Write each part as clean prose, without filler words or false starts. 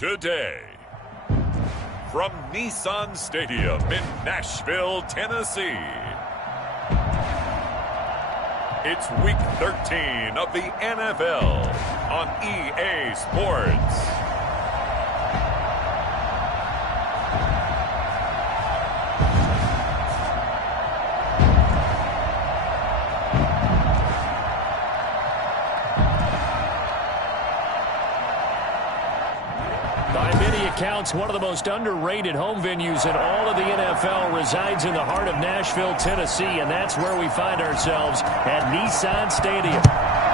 today. From Nissan Stadium in Nashville, Tennessee, it's Week 13 of the NFL on EA Sports. Counts one of the most underrated home venues in all of the NFL, resides in the heart of Nashville, Tennessee, and that's where we find ourselves at Nissan Stadium.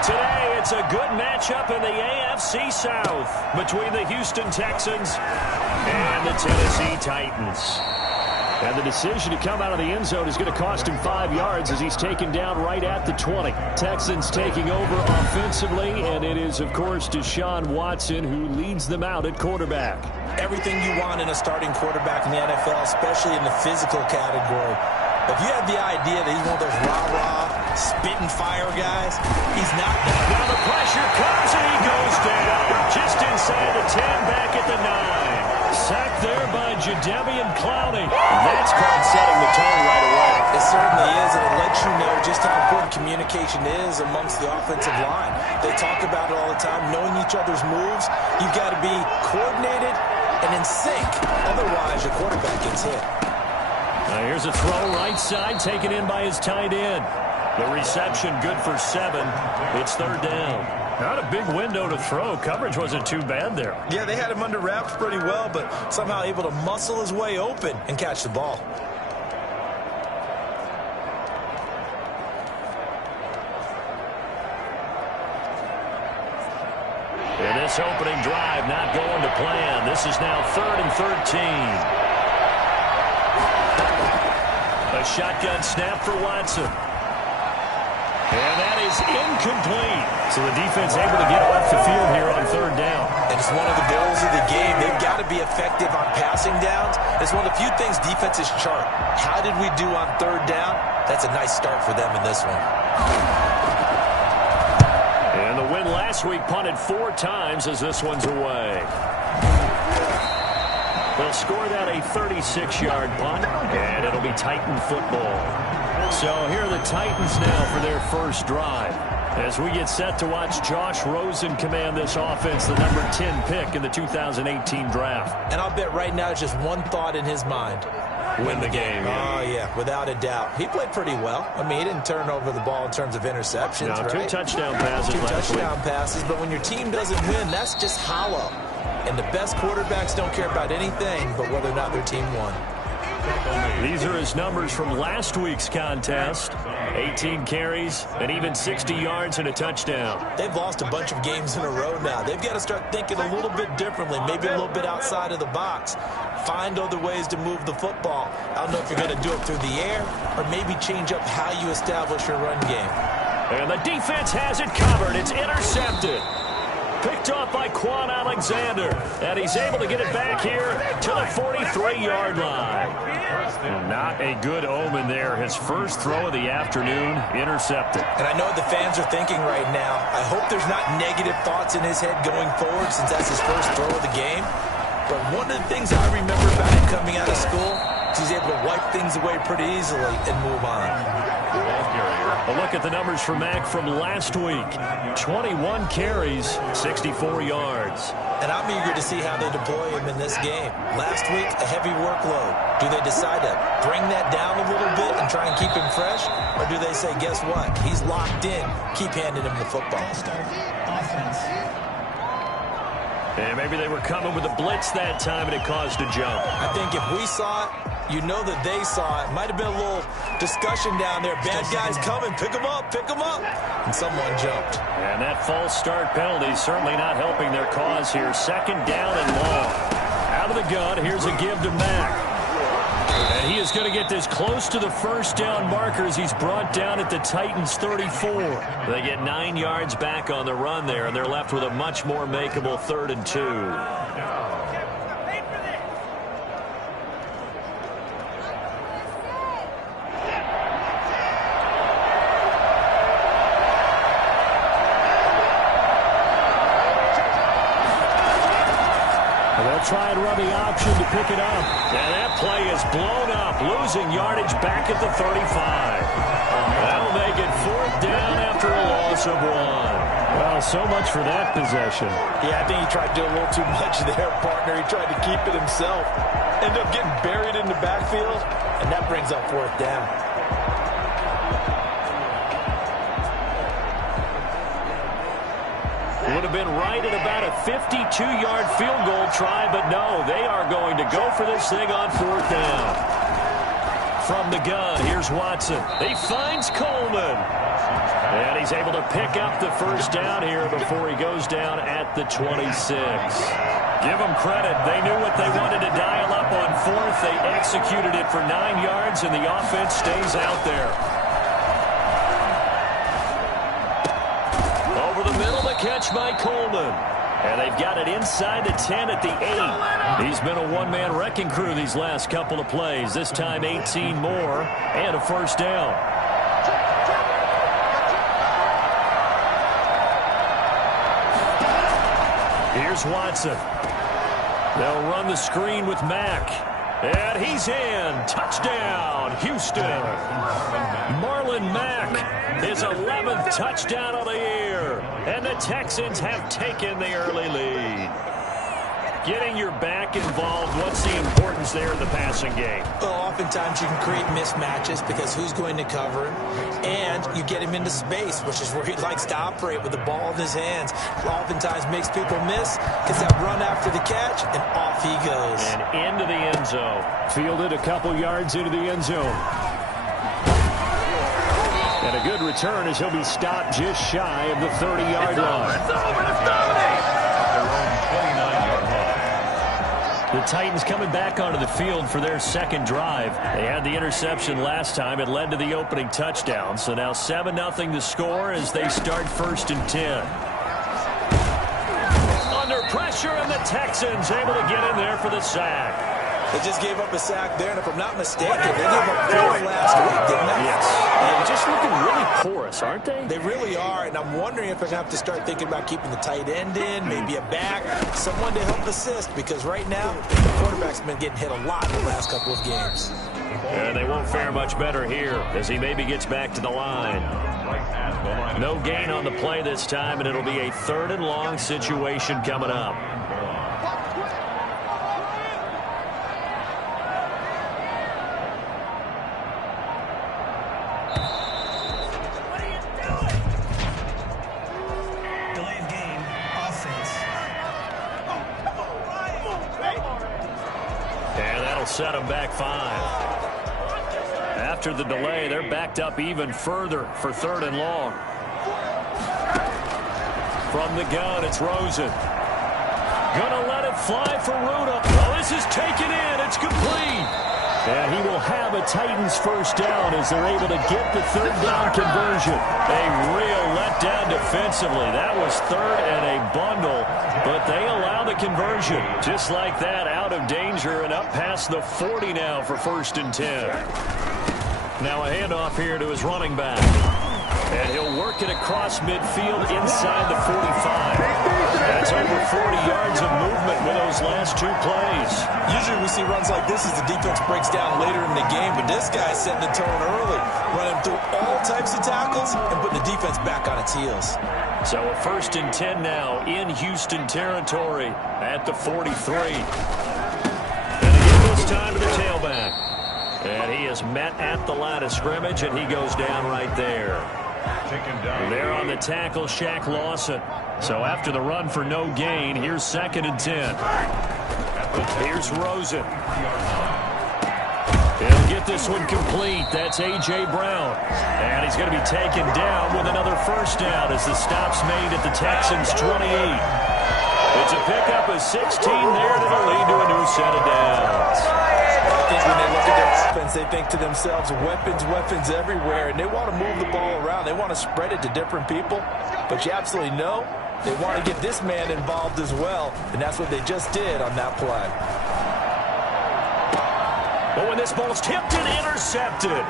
Today, it's a good matchup in the AFC South between the Houston Texans and the Tennessee Titans. And the decision to come out of the end zone is going to cost him 5 yards as he's taken down right at the 20. Texans taking over offensively, and it is, of course, Deshaun Watson who leads them out at quarterback. Everything you want in a starting quarterback in the NFL, especially in the physical category. If you have the idea that he's one of those rah-rah, spitting fire guys, he's not that. Now the pressure comes, and he goes down just inside the 10, back at the 9. Sacked there by Jadeveon Clowney. That's called setting the tone right away. It certainly is, and it lets you know just how important communication is amongst the offensive line. They talk about it all the time, knowing each other's moves. You've got to be coordinated and in sync. Otherwise, your quarterback gets hit. Now here's a throw right side, taken in by his tight end. The reception good for 7. It's third down. Not a big window to throw. Coverage wasn't too bad there. Yeah, they had him under wraps pretty well, but somehow able to muscle his way open and catch the ball. In this opening drive, not going to plan. This is now 3rd and 13. A shotgun snap for Watson. And that is incomplete. So the defense able to get off the field here on 3rd down. And it's one of the goals of the game. They've got to be effective on passing downs. It's one of the few things defenses chart. How did we do on 3rd down? That's a nice start for them in this one. And the win last week punted 4 times as this one's away. They'll score that a 36-yard punt, and it'll be Titan football. So here are the Titans now for their first drive. As we get set to watch Josh Rosen command this offense, the number 10 pick in the 2018 draft. And I'll bet right now it's just one thought in his mind. Win the game. Oh, yeah, without a doubt. He played pretty well. I mean, he didn't turn over the ball in terms of interceptions, no, right? 2 touchdown passes last week. 2 touchdown passes, but when your team doesn't win, that's just hollow. And the best quarterbacks don't care about anything but whether or not their team won. These are his numbers from last week's contest. 18 carries and even 60 yards and a touchdown. They've lost a bunch of games in a row now. They've got to start thinking a little bit differently, maybe a little bit outside of the box. Find other ways to move the football. I don't know if you're going to do it through the air or maybe change up how you establish your run game. And the defense has it covered. It's intercepted. Picked off by Quan Alexander. And he's able to get it back here to the 43-yard line. And not a good omen there. His first throw of the afternoon, intercepted. And I know what the fans are thinking right now. I hope there's not negative thoughts in his head going forward since that's his first throw of the game. But one of the things I remember about him coming out of school is he's able to wipe things away pretty easily and move on. A look at the numbers for Mack from last week. 21 carries, 64 yards. And I'm eager to see how they deploy him in this game. Last week, a heavy workload. Do they decide to bring that down a little bit and try and keep him fresh? Or do they say, guess what? He's locked in. Keep handing him the football. Offense. And maybe they were coming with a blitz that time, and it caused a jump. I think if we saw it, you know that they saw it. Might have been a little discussion down there. Bad guys coming. Pick them up. Pick them up. And someone jumped. And that false start penalty certainly not helping their cause here. 2nd down and long. Out of the gun, here's a give to Mack. And he is going to get this close to the first down markers. He's brought down at the Titans 34. They get 9 yards back on the run there, and they're left with a much more makeable 3rd and 2. try and run the option to pick it up. And that play is blown up, losing yardage back at the 35. That'll make it 4th down after a loss of 1. Well, so much for that possession. Yeah, I think he tried to do a little too much there, partner. He tried to keep it himself. Ended up getting buried in the backfield, and that brings up 4th down. Would have been right at about a 52-yard field goal try, but no, they are going to go for this thing on 4th down. From the gun, here's Watson. He finds Coleman. And he's able to pick up the 1st down here before he goes down at the 26. Give them credit. They knew what they wanted to dial up on 4th. They executed it for 9 yards, and the offense stays out there. Over the middle, the catch by Coleman. And they've got it inside the 10 at the 8. He's been a one-man wrecking crew these last couple of plays. This time 18 more and a 1st down. Here's Watson. They'll run the screen with Mack. And he's in. Touchdown, Houston. Marlon Mack, his 11th touchdown of the year. And the Texans have taken the early lead. Getting your back involved, what's the importance there in the passing game? Well, oftentimes you can create mismatches because who's going to cover him, and you get him into space, which is where he likes to operate with the ball in his hands. Oftentimes makes people miss, gets that run after the catch, and off he goes. And into the end zone. Fielded a couple yards into the end zone. And a good return as he'll be stopped just shy of the 30-yard line. It's over. Let's dominate. The Titans coming back onto the field for their 2nd drive. They had the interception last time. It led to the opening touchdown. So now 7-0 the score as they start 1st and 10. Under pressure, and the Texans able to get in there for the sack. They just gave up a sack there, and if I'm not mistaken, they gave up 4 last week, didn't they? Yes. They're just looking really porous, aren't they? They really are, and I'm wondering if they're going to have to start thinking about keeping the tight end in, maybe a back, someone to help assist, because right now, the quarterback's been getting hit a lot in the last couple of games. And they won't fare much better here as he maybe gets back to the line. No gain on the play this time, and it'll be a 3rd and long situation coming up. Set them back 5. After the delay, they're backed up even further for 3rd and long. From the gun, it's Rosen. Gonna let it fly for Ruda. Oh, this is taken in. It's complete. And he will have a Titans 1st down as they're able to get the 3rd down conversion. A real letdown defensively. That was 3rd and a bundle, but they allow the conversion. Just like that, out of danger and up past the 40 now for 1st and 10. Now a handoff here to his running back. And he'll work it across midfield inside the 45. That's over 40 yards of movement with those last 2 plays. Usually we see runs like this as the defense breaks down later in the game, but this guy's setting the tone early, running through all types of tackles and putting the defense back on its heels. So a 1st and 10 now in Houston territory at the 43. And again this time to the tailback. And he is met at the line of scrimmage, and he goes down right there. There on the tackle, Shaq Lawson. So after the run for no gain, here's 2nd and 10. Here's Rosen. He'll get this one complete. That's A.J. Brown. And he's going to be taken down with another 1st down as the stop's made at the Texans' 28. It's a pickup of 16 there that'll lead to a new set of downs. I think when they look at their offense, they think to themselves, weapons, weapons everywhere, and they want to move the ball around. They want to spread it to different people, but you absolutely know they want to get this man involved as well, and that's what they just did on that play. But when this ball's tipped and intercepted,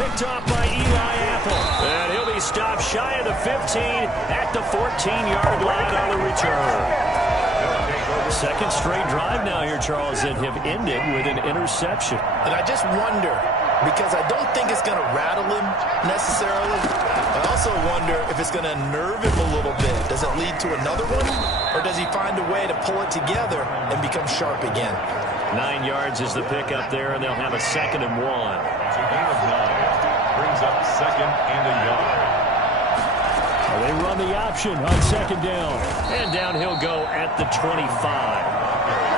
picked off by Eli Apple, and he'll be stopped shy of the 15 at the 14-yard line on the return. Second straight drive now here, Charles, that have ended with an interception. And I just wonder, because I don't think it's going to rattle him necessarily. I also wonder if it's going to nerve him a little bit. Does it lead to another one? Or does he find a way to pull it together and become sharp again? 9 yards is the pickup there, and they'll have a 2nd and 1. It's a gain of 9. Brings up 2nd and a yard. They run the option on 2nd down. And down he'll go at the 25.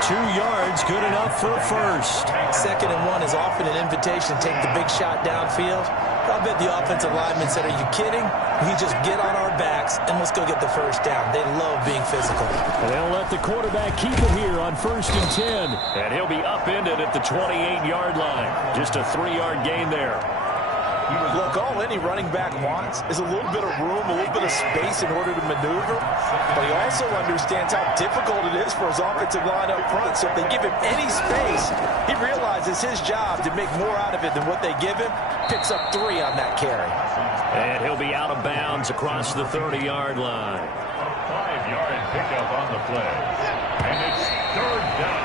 2 yards, good enough for a first. 2nd and 1 is often an invitation to take the big shot downfield. I bet the offensive lineman said, are you kidding? We just get on our backs and let's go get the first down. They love being physical. And they'll let the quarterback keep it here on 1st and 10. And he'll be upended at the 28-yard line. Just a 3-yard gain there. Look, all any running back wants is a little bit of room, a little bit of space in order to maneuver. But he also understands how difficult it is for his offensive line up front. So if they give him any space, he realizes his job to make more out of it than what they give him. Picks up 3 on that carry. And he'll be out of bounds across the 30-yard line. 5-yard pickup on the play. And it's 3rd down.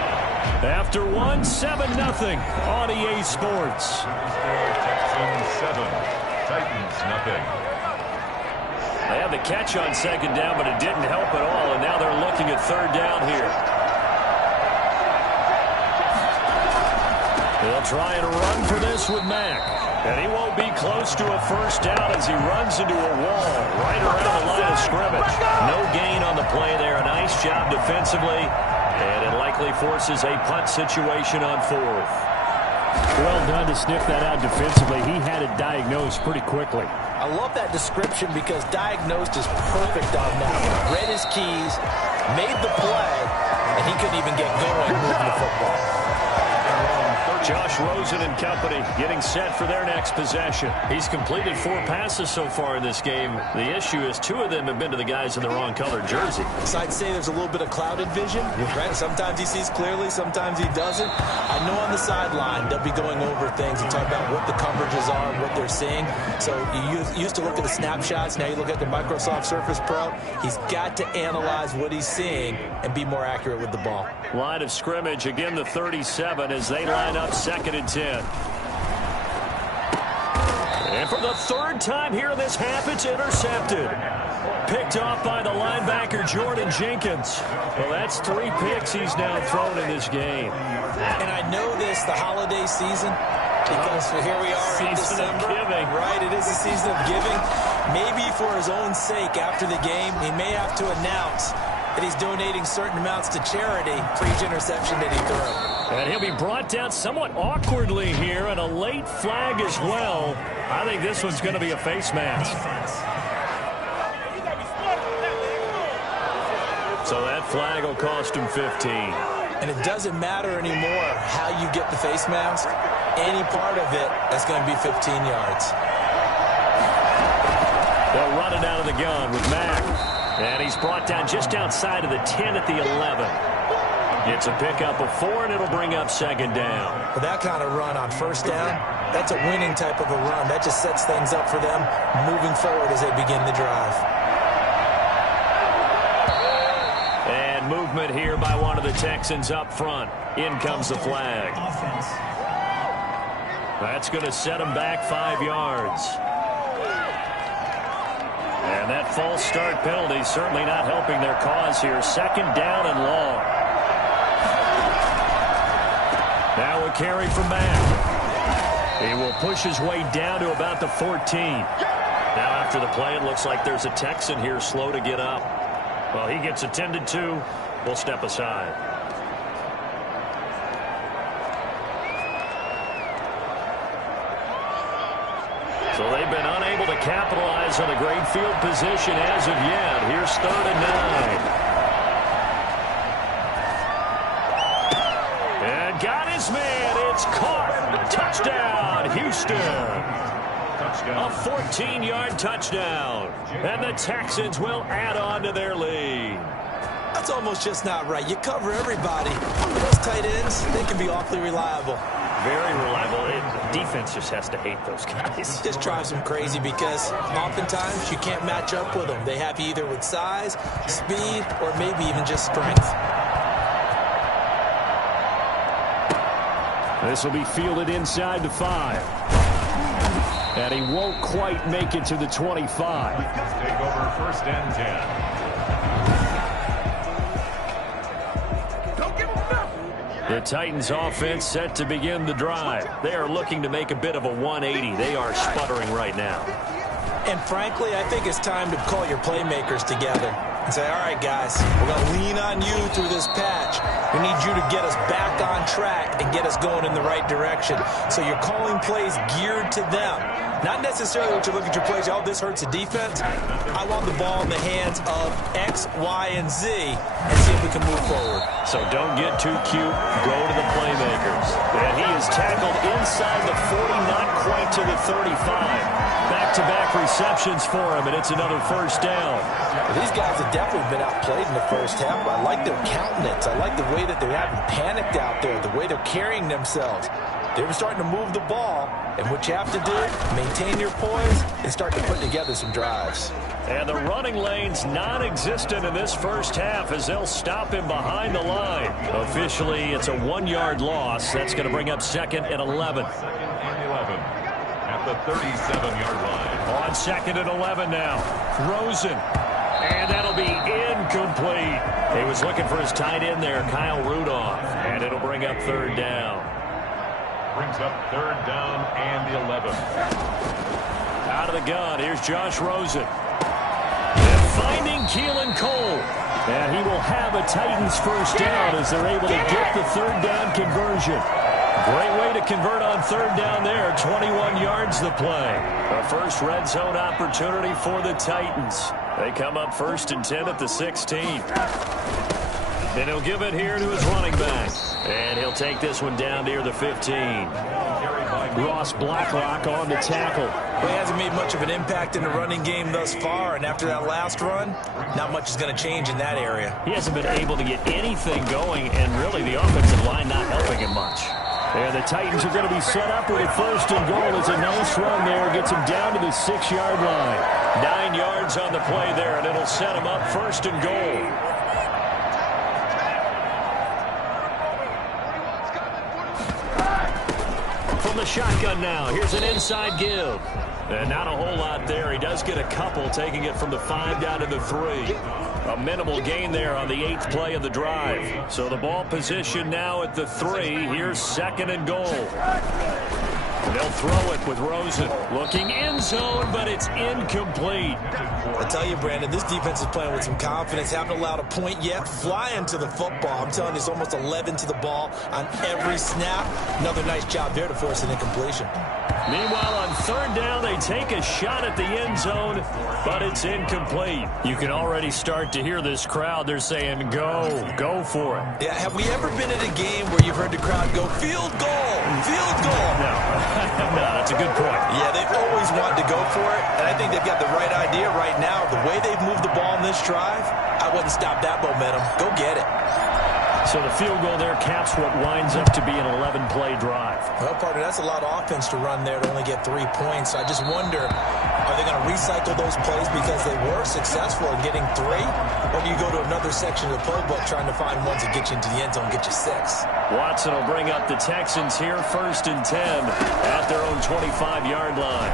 After 1, 7-0 on EA Sports. Texans 7, Titans nothing. They had the catch on 2nd down, but it didn't help at all, and now they're looking at 3rd down here. They'll try and run for this with Mack. And he won't be close to a first down as he runs into a wall right around the line of scrimmage. No gain on the play there. A nice job defensively. And it likely forces a punt situation on 4th. Well done to sniff that out defensively. He had it diagnosed pretty quickly. I love that description because diagnosed is perfect on that one. Read his keys, made the play, and he couldn't even get going moving the football. Josh Rosen and company getting set for their next possession. He's completed 4 passes so far in this game. The issue is 2 of them have been to the guys in the wrong colored jersey. So I'd say there's a little bit of clouded vision, right? Sometimes he sees clearly, sometimes he doesn't. I know on the sideline they'll be going over things and talk about what the coverages are and what they're seeing. So you used to look at the snapshots. Now you look at the Microsoft Surface Pro. He's got to analyze what he's seeing and be more accurate with the ball. Line of scrimmage, again the 37 as they line up 2nd and 10. And for the 3rd time here in this half, it's intercepted. Picked off by the linebacker, Jordan Jenkins. Well, that's 3 picks he's now thrown in this game. And I know this, the holiday season, because here we are in December. Season of giving. Right, it is the season of giving. Maybe for his own sake after the game, he may have to announce that he's donating certain amounts to charity for each interception that he threw. And he'll be brought down somewhat awkwardly here, and a late flag as well. I think this one's going to be a face mask. So that flag will cost him 15. And it doesn't matter anymore how you get the face mask. Any part of it, that's going to be 15 yards. They'll run it out of the gun with Mack. And he's brought down just outside of the 10 at the 11. It's a pickup of 4, and it'll bring up 2nd down. With that kind of run on 1st down, that's a winning type of a run. That just sets things up for them moving forward as they begin the drive. And movement here by one of the Texans up front. In comes the flag. That's going to set them back 5 yards. And that false start penalty certainly not helping their cause here. 2nd down and long. Now a carry from Mack. He will push his way down to about the 14. Now after the play, it looks like there's a Texan here slow to get up. Well, he gets attended to. We'll step aside. So they've been unable to capitalize on a great field position as of yet. Here's 3rd and 9. And got his man. It's caught. Touchdown, Houston. A 14-yard touchdown. And the Texans will add on to their lead. That's almost just not right. You cover everybody. Those tight ends, they can be awfully reliable. Very reliable. Defense just has to hate those guys. Just drives them crazy because oftentimes you can't match up with them. They have you either with size, speed, or maybe even just strength. This will be fielded inside the 5. And he won't quite make it to the 25. Take over 1st and 10. The Titans offense set to begin the drive. They are looking to make a bit of a 180. They are sputtering right now. And frankly, I think it's time to call your playmakers together and say, all right, guys, we're going to lean on you through this patch. We need you to get us back on track and get us going in the right direction. So you're calling plays geared to them. Not necessarily what you look at your plays, oh, this hurts the defense. I want the ball in the hands of X, Y, and Z and see if we can move forward. So don't get too cute. Go to the playmakers. And he is tackled inside the 40, not quite to the 35. Back-to-back receptions for him, and it's another 1st down. Well, these guys have definitely been outplayed in the first half. I like their countenance. I like the way that they haven't panicked out there, the way they're carrying themselves. They were starting to move the ball, and what you have to do, maintain your poise and start to put together some drives. And the running lane's non-existent in this first half as they'll stop him behind the line. Officially, it's a 1-yard loss. That's going to bring up 2nd and 11. 2nd and 11 at the 37-yard line. On 2nd and 11 now. Rosen. And that'll be incomplete. He was looking for his tight end there, Kyle Rudolph. And it'll bring up 3rd down. Brings up 3rd down and 11. Out of the gun, here's Josh Rosen. And finding Keelan Cole. And he will have a Titans 1st down as they're able to get the 3rd down conversion. Great way to convert on 3rd down there. 21 yards the play. A first red zone opportunity for the Titans. They come up 1st and 10 at the 16. And he'll give it here to his running back. And he'll take this one down near the 15. Ross Blacklock on the tackle. Well, he hasn't made much of an impact in the running game thus far, and after that last run, not much is going to change in that area. He hasn't been able to get anything going, and really the offensive line not helping him much. And the Titans are going to be set up with a 1st and goal. It's a nice run there. Gets him down to the 6-yard line. 9 yards on the play there, and it'll set him up 1st and goal. From the shotgun now, here's an inside give. And not a whole lot there. He does get a couple, taking it from the 5 down to the 3. A minimal gain there on the 8th play of the drive. So the ball position now at the 3. Here's 2nd and goal. And they'll throw it with Rosen. Looking end zone, but it's incomplete. I tell you, Brandon, this defense is playing with some confidence. Haven't allowed a point yet. Flying to the football. I'm telling you, it's almost 11 to the ball on every snap. Another nice job there to force an incompletion. Meanwhile, on 3rd down, they take a shot at the end zone, but it's incomplete. You can already start to hear this crowd. They're saying, go for it. Yeah, have we ever been at a game where you've heard the crowd go, field goal, field goal? No, no, that's a good point. Yeah, they've always wanted to go for it, and I think they've got the right idea right now. The way they've moved the ball in this drive, I wouldn't stop that momentum. Go get it. So the field goal there caps what winds up to be an 11-play drive. Well, partner, that's a lot of offense to run there to only get 3 points. I just wonder, are they going to recycle those plays because they were successful in getting 3? Or do you go to another section of the playbook trying to find ones that get you into the end zone and get you 6? Watson will bring up the Texans here 1st and 10 at their own 25-yard line.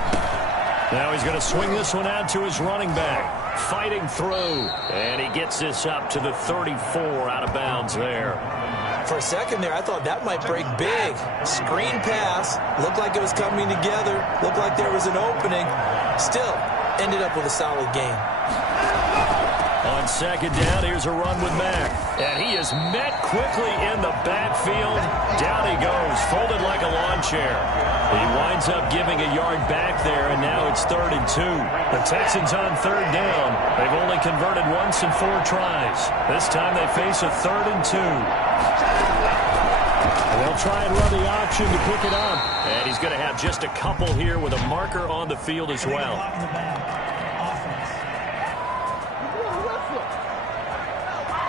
Now he's going to swing this one out to his running back. Fighting through, and he gets this up to the 34 out of bounds there. For a second there, I thought that might break big. Screen pass, looked like it was coming together, looked like there was an opening. Still, ended up with a solid game. On 2nd down, here's a run with Mack. And he is met quickly in the backfield. Down he goes, folded like a lawn chair. He winds up giving a yard back there, and now it's 3rd and 2. The Texans on 3rd down. They've only converted once in 4 tries. This time they face a 3rd and 2. And they'll try and run the option to pick it up. And he's going to have just a couple here with a marker on the field as well.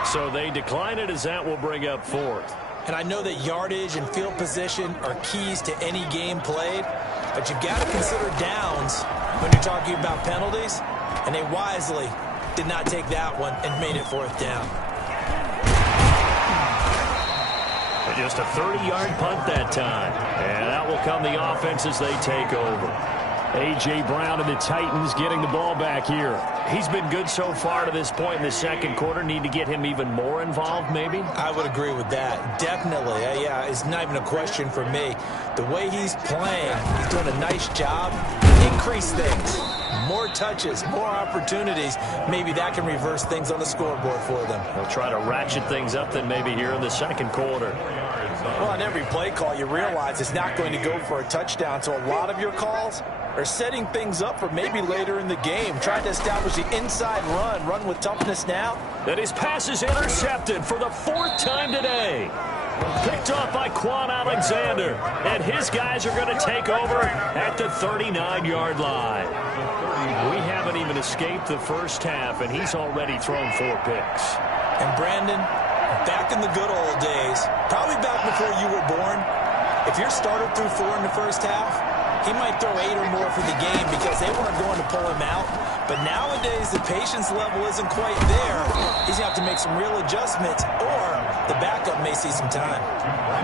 So they decline it as that will bring up 4th. And I know that yardage and field position are keys to any game played, but you've got to consider downs when you're talking about penalties, and they wisely did not take that one and made it 4th down. Just a 30-yard punt that time. And out will come the offense as they take over. A.J. Brown and the Titans getting the ball back here. He's been good so far to this point in the second quarter. Need to get him even more involved, maybe? I would agree with that. Definitely. Yeah, it's not even a question for me. The way he's playing, he's doing a nice job. Increase things. More touches, more opportunities. Maybe that can reverse things on the scoreboard for them. They'll try to ratchet things up then maybe here in the second quarter. Well, on every play call, you realize it's not going to go for a touchdown. So a lot of your calls are setting things up for maybe later in the game. Trying to establish the inside run with toughness now. And his pass is intercepted for the 4th time today. Picked off by Quan Alexander. And his guys are going to take over at the 39-yard line. We haven't even escaped the first half, and he's already thrown 4 picks. And Brandon, back in the good old days, probably back before you were born, if your starter threw 4 in the first half, he might throw 8 or more for the game because they weren't going to pull him out. But nowadays, the patience level isn't quite there. He's going to have to make some real adjustments, or the backup may see some time.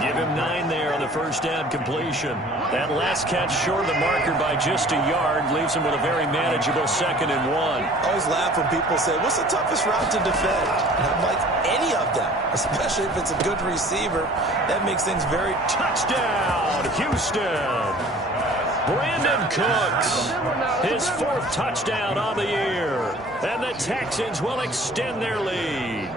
Give him 9 there on the first down completion. That last catch short of the marker by just a yard leaves him with a very manageable 2nd and 1. I always laugh when people say, what's the toughest route to defend? And I'm like, any of them, especially if it's a good receiver. That makes things very... Touchdown, Houston! Brandon Cooks, his 4th touchdown on the year. And the Texans will extend their lead.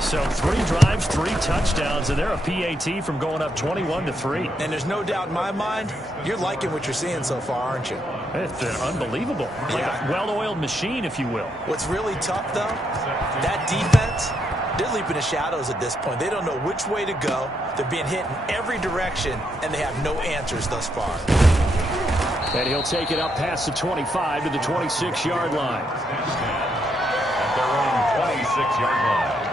So 3 drives, 3 touchdowns, and they're a PAT from going up 21-3. And there's no doubt in my mind, you're liking what you're seeing so far, aren't you? It's unbelievable. Like a well-oiled machine, if you will. What's really tough, though, that defense, they're leaping the shadows at this point. They don't know which way to go. They're being hit in every direction, and they have no answers thus far. And he'll take it up past the 25 to the 26-yard line. At their own 26-yard line.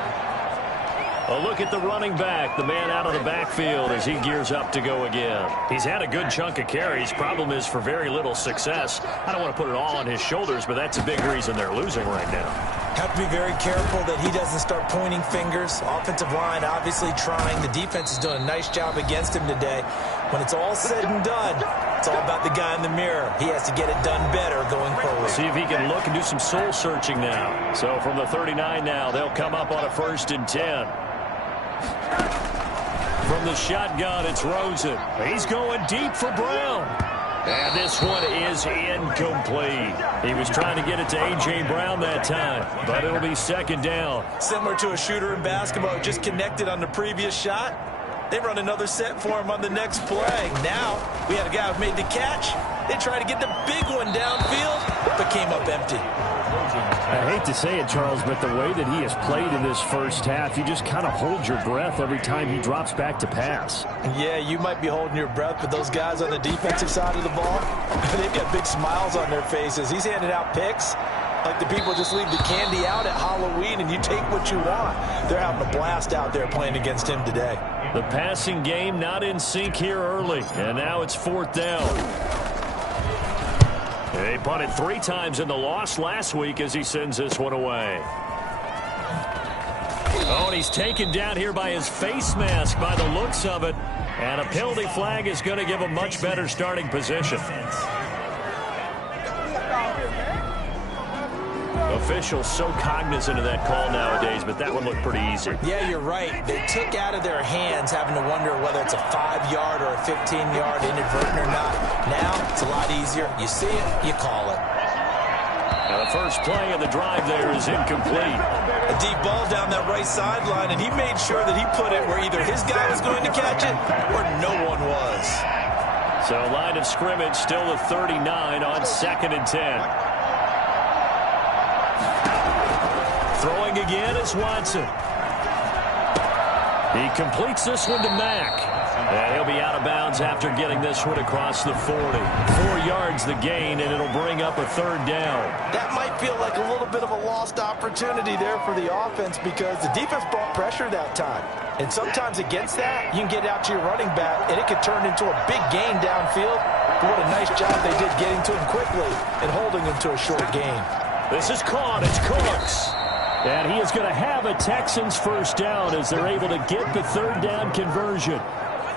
A look at the running back, the man out of the backfield as he gears up to go again. He's had a good chunk of carries. Problem is for very little success. I don't want to put it all on his shoulders, but that's a big reason they're losing right now. Have to be very careful that he doesn't start pointing fingers. Offensive line obviously trying. The defense is doing a nice job against him today. When it's all said and done, it's all about the guy in the mirror. He has to get it done better going forward. See if he can look and do some soul searching now. So from the 39 now, they'll come up on a 1st and 10. From the shotgun, it's Rosen. He's going deep for Brown. And this one is incomplete. He was trying to get it to A.J. Brown that time, but it'll be 2nd down. Similar to a shooter in basketball who just connected on the previous shot. They run another set for him on the next play. Now, we had a guy who made the catch. They tried to get the big one downfield, but came up empty. I hate to say it, Charles, but the way that he has played in this first half, you just kind of hold your breath every time he drops back to pass. Yeah, you might be holding your breath, but those guys on the defensive side of the ball, they've got big smiles on their faces. He's handing out picks like the people just leave the candy out at Halloween and you take what you want. They're having a blast out there playing against him today. The passing game not in sync here early, and now it's 4th down. They punted 3 times in the loss last week as he sends this one away. Oh, and he's taken down here by his face mask by the looks of it. And a penalty flag is going to give him much better starting position. Officials so cognizant of that call nowadays, but that one looked pretty easy. Yeah, you're right. They took out of their hands having to wonder whether it's a 5-yard or a 15-yard inadvertent or not. Now, it's a lot easier. You see it, you call it. Now the first play of the drive there is incomplete. A deep ball down that right sideline, and he made sure that he put it where either his guy was going to catch it or no one was. So line of scrimmage still a 39 on 2nd and 10. Throwing again is Watson. He completes this one to Mack. And he'll be out of bounds after getting this one across the 40. 4 yards the gain, and it'll bring up a 3rd down. That might feel like a little bit of a lost opportunity there for the offense because the defense brought pressure that time. And sometimes against that, you can get out to your running back, and it could turn into a big gain downfield. But what a nice job they did getting to him quickly and holding him to a short gain. This is caught. It's Cooks. And he is going to have a Texans first down as they're able to get the third down conversion.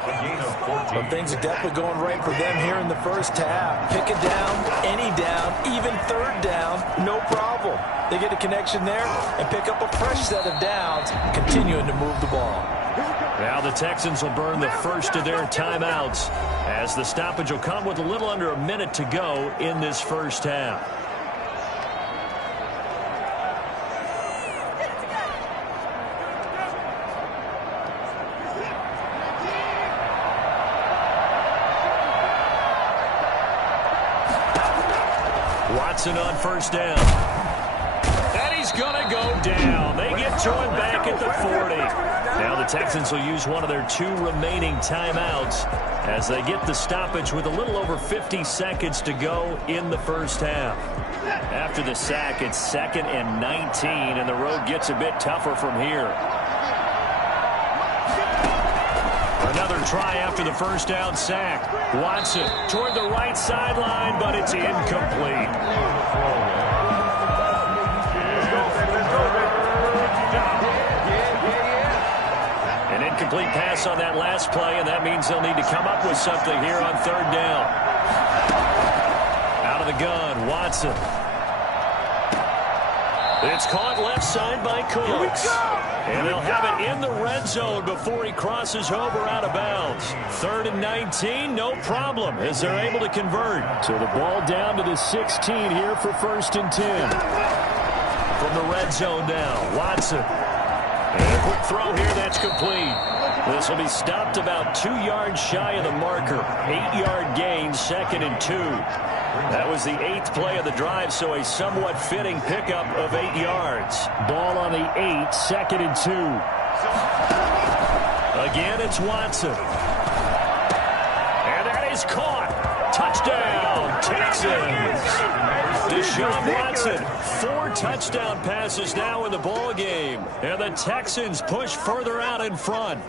Well, things are definitely going right for them here in the first half. Pick a down, any down, even third down, no problem. They get a connection there and pick up a fresh set of downs, continuing to move the ball. Now the Texans will burn the first of their timeouts as the stoppage will come with a little under a minute to go in this first half. Watson on first down. And he's going to go down. They get to him back at the 40. Now the Texans will use one of their 2 remaining timeouts as they get the stoppage with a little over 50 seconds to go in the first half. After the sack, it's 2nd and 19, and the road gets a bit tougher from here. Another try after the first down sack. Watson toward the right sideline, but it's incomplete. An incomplete pass on that last play, and that means they'll need to come up with something here on third down. Out of the gun, Watson. It's caught left side by Cooks. And they'll have it in the red zone before he crosses over out of bounds. 3rd and 19, no problem, as they're able to convert. So the ball down to the 16 here for 1st and 10. From the red zone now, Watson. And a quick throw here, that's complete. This will be stopped about 2 yards shy of the marker. 8-yard gain, 2nd and 2. That was the 8th play of the drive, so a somewhat fitting pickup of 8 yards. Ball on the 8, 2nd and 2. Again, it's Watson. And that is caught. Touchdown, Texans. Deshaun Watson, 4 touchdown passes now in the ball game. And the Texans push further out in front.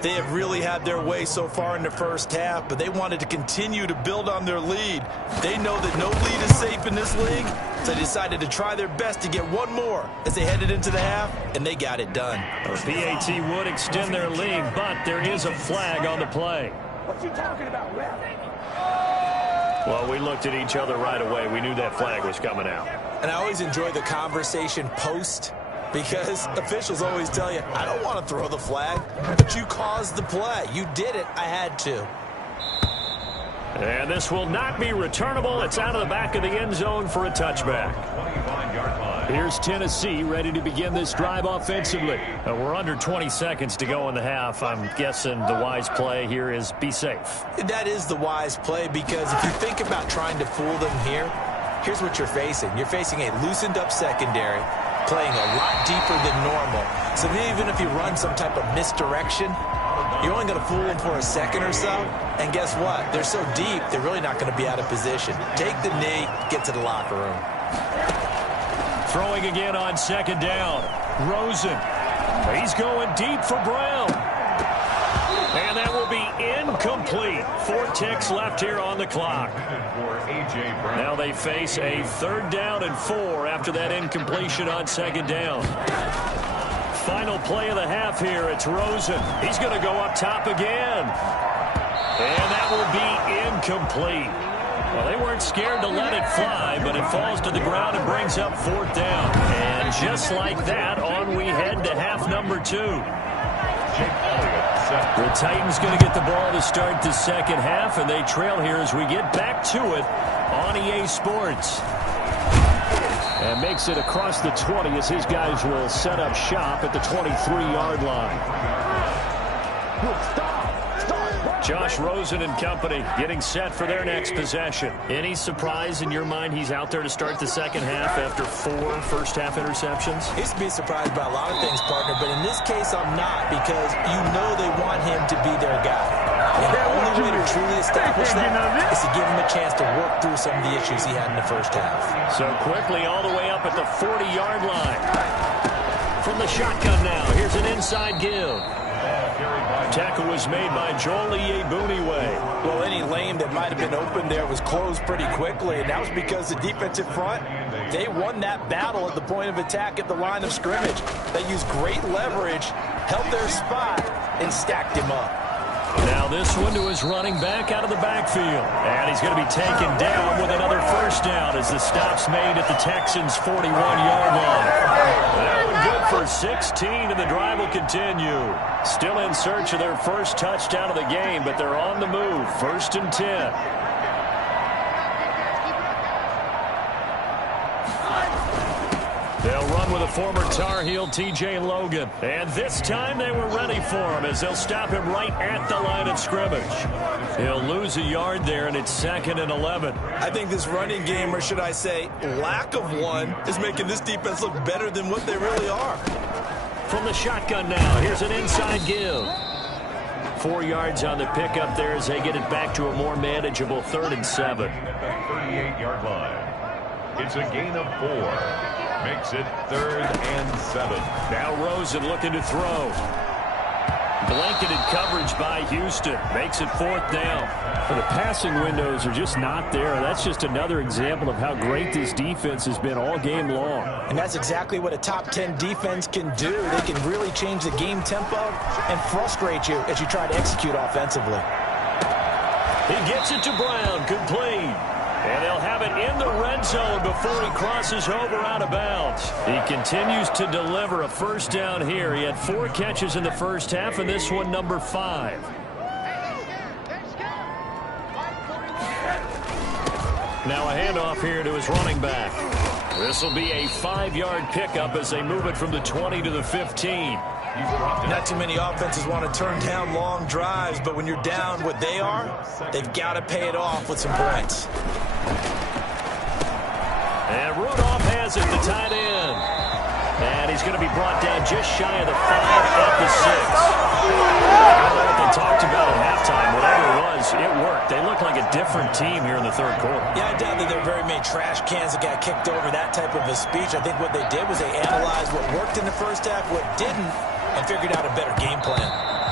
They have really had their way so far in the first half, but they wanted to continue to build on their lead. They know that no lead is safe in this league, so they decided to try their best to get one more as they headed into the half, and they got it done. A PAT would extend their lead, but there is a flag on the play. What you talking about, ref? Well, we looked at each other right away. We knew that flag was coming out. And I always enjoy the conversation post, because officials always tell you, I don't want to throw the flag, but you caused the play. You did it. I had to. And this will not be returnable. It's out of the back of the end zone for a touchback. Here's Tennessee ready to begin this drive offensively. We're under 20 seconds to go in the half. I'm guessing the wise play here is be safe. That is the wise play, because if you think about trying to fool them here, here's what you're facing. You're facing a loosened up secondary, playing a lot deeper than normal. So even if you run some type of misdirection, you're only going to fool them for a second or so. And guess what? They're so deep, they're really not going to be out of position. Take the knee, get to the locker room. Throwing again on 2nd down. Rosen. He's going deep for Brown. And that will be incomplete. 4 ticks left here on the clock. Now they face a 3rd down and 4 after that incompletion on 2nd down. Final play of the half here. It's Rosen. He's going to go up top again. And that will be incomplete. Well, they weren't scared to let it fly, but it falls to the ground and brings up 4th down. And just like that, on we head to half number 2. The Titans going to get the ball to start the second half, and they trail here as we get back to it on EA Sports. And makes it across the 20 as his guys will set up shop at the 23-yard line. Josh Rosen and company getting set for their next possession. Any surprise in your mind he's out there to start the second half after 4 first-half interceptions? He's to be surprised by a lot of things, partner, but in this case I'm not, because you know they want him to be their guy. And the only way to truly establish that is to give him a chance to work through some of the issues he had in the first half. So quickly all the way up at the 40-yard line. From the shotgun now, here's an inside give. Tackle was made by Joel Iyiegbuniwe. Well, any lane that might have been open there was closed pretty quickly, and that was because the defensive front, they won that battle at the point of attack at the line of scrimmage. They used great leverage, held their spot, and stacked him up. Now this one to his running back out of the backfield. And he's going to be taken down with another first down as the stop's made at the Texans' 41-yard line. That one good for 16, and the drive will continue. Still in search of their first touchdown of the game, but they're on the move. 1st and 10. They'll run with a former Tar Heel, T.J. Logan. And this time they were ready for him as they'll stop him right at the line of scrimmage. He'll lose a yard there, and it's 2nd and 11. I think this running game, or should I say lack of one, is making this defense look better than what they really are. From the shotgun now, here's an inside give. 4 yards on the pickup there as they get it back to a more manageable 3rd and 7. At the 38-yard line. It's a gain of 4. Makes it 3rd and 7. Now Rosen looking to throw. Blanketed coverage by Houston. Makes it 4th down. The passing windows are just not there. That's just another example of how great this defense has been all game long. And that's exactly what a top 10 defense can do. They can really change the game tempo and frustrate you as you try to execute offensively. He gets it to Brown. Complete. And they'll have it in the red zone before he crosses over out of bounds. He continues to deliver a first down here. He had 4 catches in the first half, and this one number 5. Now a handoff here to his running back. This will be a 5-yard pickup as they move it from the 20 to the 15. Not too many offenses want to turn down long drives, but when you're down what they are, they've got to pay it off with some points. And Rudolph has it, the tight end. And he's going to be brought down just shy of the 5 at the 6. I don't know what they talked about at halftime. Whatever it was, it worked. They look like a different team here in the 3rd quarter. Yeah, I doubt that there are very many trash cans that got kicked over that type of a speech. I think what they did was they analyzed what worked in the first half, what didn't, and figured out a better game plan.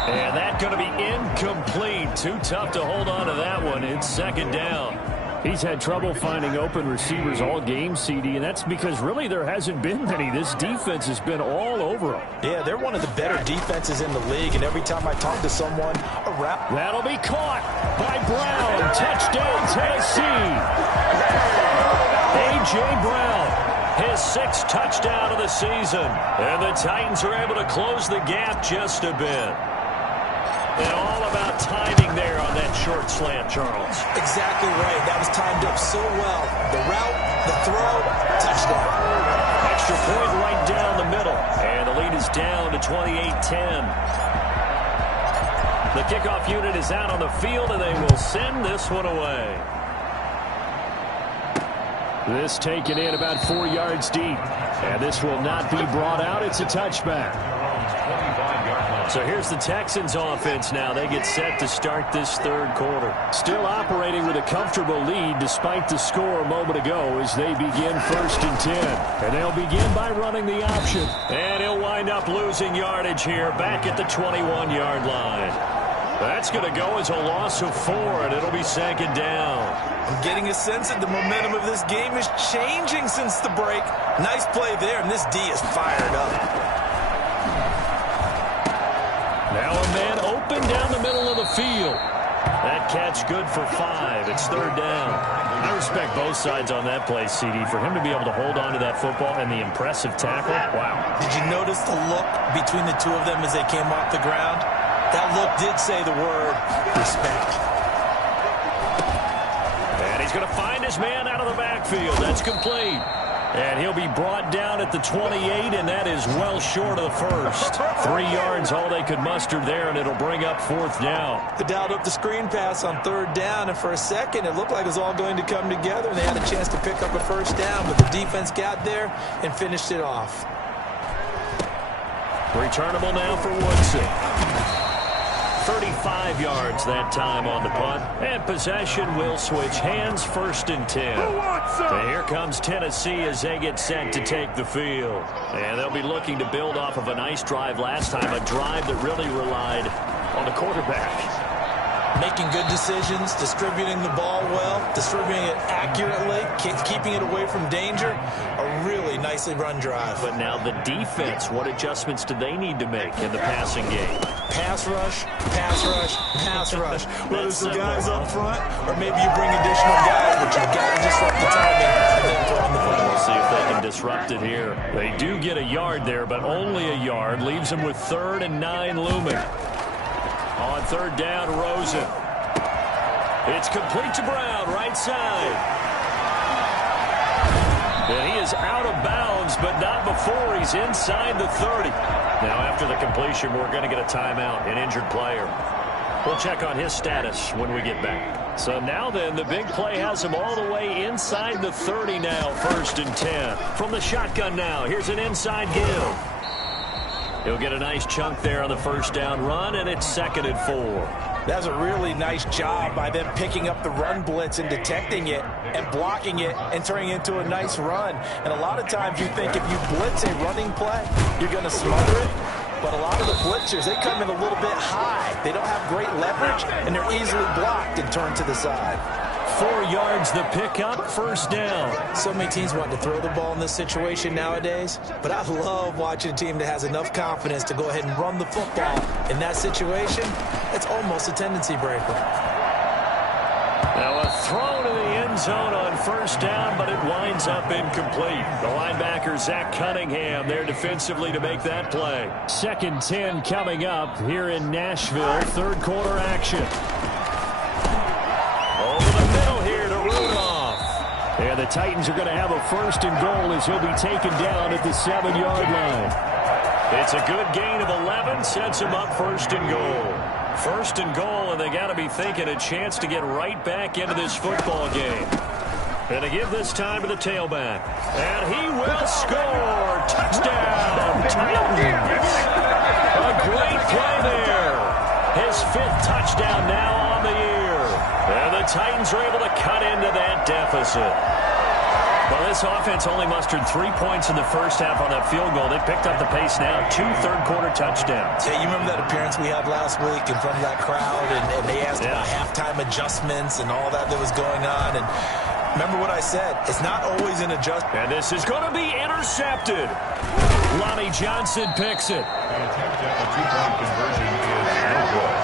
And that's going to be incomplete. Too tough to hold on to that one. It's 2nd down. He's had trouble finding open receivers all game, CD, and that's because really there hasn't been many. This defense has been all over him. Yeah, they're one of the better defenses in the league, and every time I talk to someone around... That'll be caught by Brown. Touchdown, Tennessee. A.J. Brown, his 6th touchdown of the season. And the Titans are able to close the gap just a bit. And all about timing there on that short slant, Charles. Exactly right. That was timed up so well. The route, the throw, touchdown. Extra point right down the middle. And the lead is down to 28-10. The kickoff unit is out on the field, and they will send this one away. This taken in about 4 yards deep. And this will not be brought out. It's a touchback. So here's the Texans offense now. They get set to start this 3rd quarter. Still operating with a comfortable lead despite the score a moment ago as they begin 1st and 10. And they'll begin by running the option. And he'll wind up losing yardage here back at the 21-yard line. That's going to go as a loss of 4, and it'll be 2nd down. I'm getting a sense that the momentum of this game is changing since the break. Nice play there, and this D is fired up. Now a man open down the middle of the field. That catch good for 5. It's 3rd down. I respect both sides on that play, CD. For him to be able to hold on to that football and the impressive tackle, wow. Did you notice the look between the two of them as they came off the ground? That look did say the word respect. And he's going to find his man out of the backfield. That's complete. And he'll be brought down at the 28, and that is well short of the first. 3 yards, all they could muster there, and it'll bring up 4th down. They dialed up the screen pass on 3rd down, and for a second, it looked like it was all going to come together, and they had a chance to pick up a first down, but the defense got there and finished it off. Returnable now for Woodson. 35 yards that time on the punt. And possession will switch hands, 1st and 10. And here comes Tennessee as they get set to take the field. And they'll be looking to build off of a nice drive last time, a drive that really relied on the quarterback. Making good decisions, distributing the ball well, distributing it accurately, keeping it away from danger. A really nicely run drive. But now the defense, what adjustments do they need to make in the passing game? Pass rush, pass rush, pass rush. Whether it's the guys up front or maybe you bring additional guys, but you've got to disrupt the timing and then throw in the football. We'll see if they can disrupt it here. They do get a yard there, but only a yard. Leaves them with 3rd and 9 looming. On 3rd down, Rosen. It's complete to Brown, right side. And he is out of bounds, but not before he's inside the 30. Now, after the completion, we're going to get a timeout, an injured player. We'll check on his status when we get back. So now then, the big play has him all the way inside the 30 now, 1st and 10. From the shotgun now, here's an inside give. He'll get a nice chunk there on the 1st down run, and it's 2nd and 4. That's a really nice job by them picking up the run blitz and detecting it and blocking it and turning it into a nice run. And a lot of times you think if you blitz a running play, you're going to smother it. But a lot of the blitzers, they come in a little bit high. They don't have great leverage, and they're easily blocked and turned to the side. 4 yards the pickup, 1st down. So many teams want to throw the ball in this situation nowadays, but I love watching a team that has enough confidence to go ahead and run the football. In that situation, it's almost a tendency breaker. Now a throw to the end zone on 1st down, but it winds up incomplete. The linebacker, Zach Cunningham, there defensively to make that play. 2nd 10 coming up here in Nashville, 3rd quarter action. Over the middle here to Rudolph. And the Titans are going to have a 1st and goal as he'll be taken down at the 7-yard line. It's a good gain of 11, sets him up 1st and goal. 1st and goal, and they got to be thinking a chance to get right back into this football game. And to give this time to the tailback. And he will score. Touchdown, Titans. A great play there. His 5th touchdown now on the year. And the Titans are able to cut into that deficit. Well, this offense only mustered 3 points in the 1st half on that field goal. They picked up the pace now. 2 third-quarter touchdowns. Hey, you remember that appearance we had last week in front of that crowd, and they asked about halftime adjustments and all that was going on. And remember what I said. It's not always an adjustment. And this is going to be intercepted. Lonnie Johnson picks it. The attempt at a 2-point conversion is no good.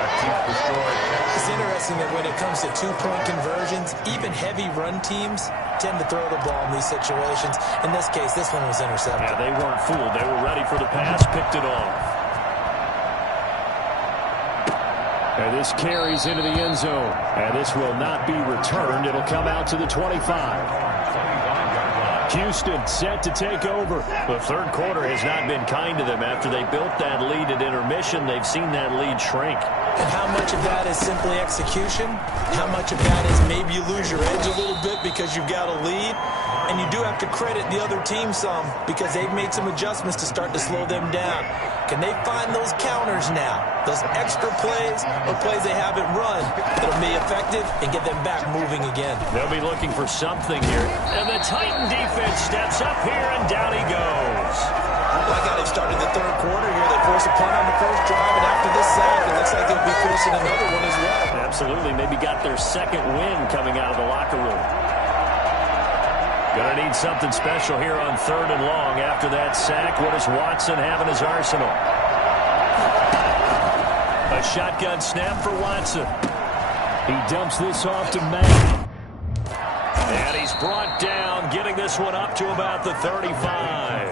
That keeps the score. It's interesting that when it comes to 2-point conversions, even heavy run teams tend to throw the ball in these situations. In this case, this one was intercepted. Yeah, they weren't fooled. They were ready for the pass, picked it off. And this carries into the end zone. And this will not be returned. It'll come out to the 25. Houston set to take over. The 3rd quarter has not been kind to them. After they built that lead at intermission, they've seen that lead shrink. And how much of that is simply execution? How much of that is maybe you lose your edge a little bit because you've got a lead? And you do have to credit the other team some because they've made some adjustments to start to slow them down. Can they find those counters now? Those extra plays or plays they haven't run that'll be effective and get them back moving again. They'll be looking for something here. And the Titan defense steps up here, and down he goes. Like how they started the 3rd quarter here. They forced a punt on the 1st drive, and after this sack, it looks like they'll be forcing another one as well. Absolutely. Maybe got their 2nd win coming out of the locker room. Going to need something special here on 3rd and long. After that sack, what does Watson have in his arsenal? A shotgun snap for Watson. He dumps this off to Madden. And he's brought down, getting this one up to about the 35.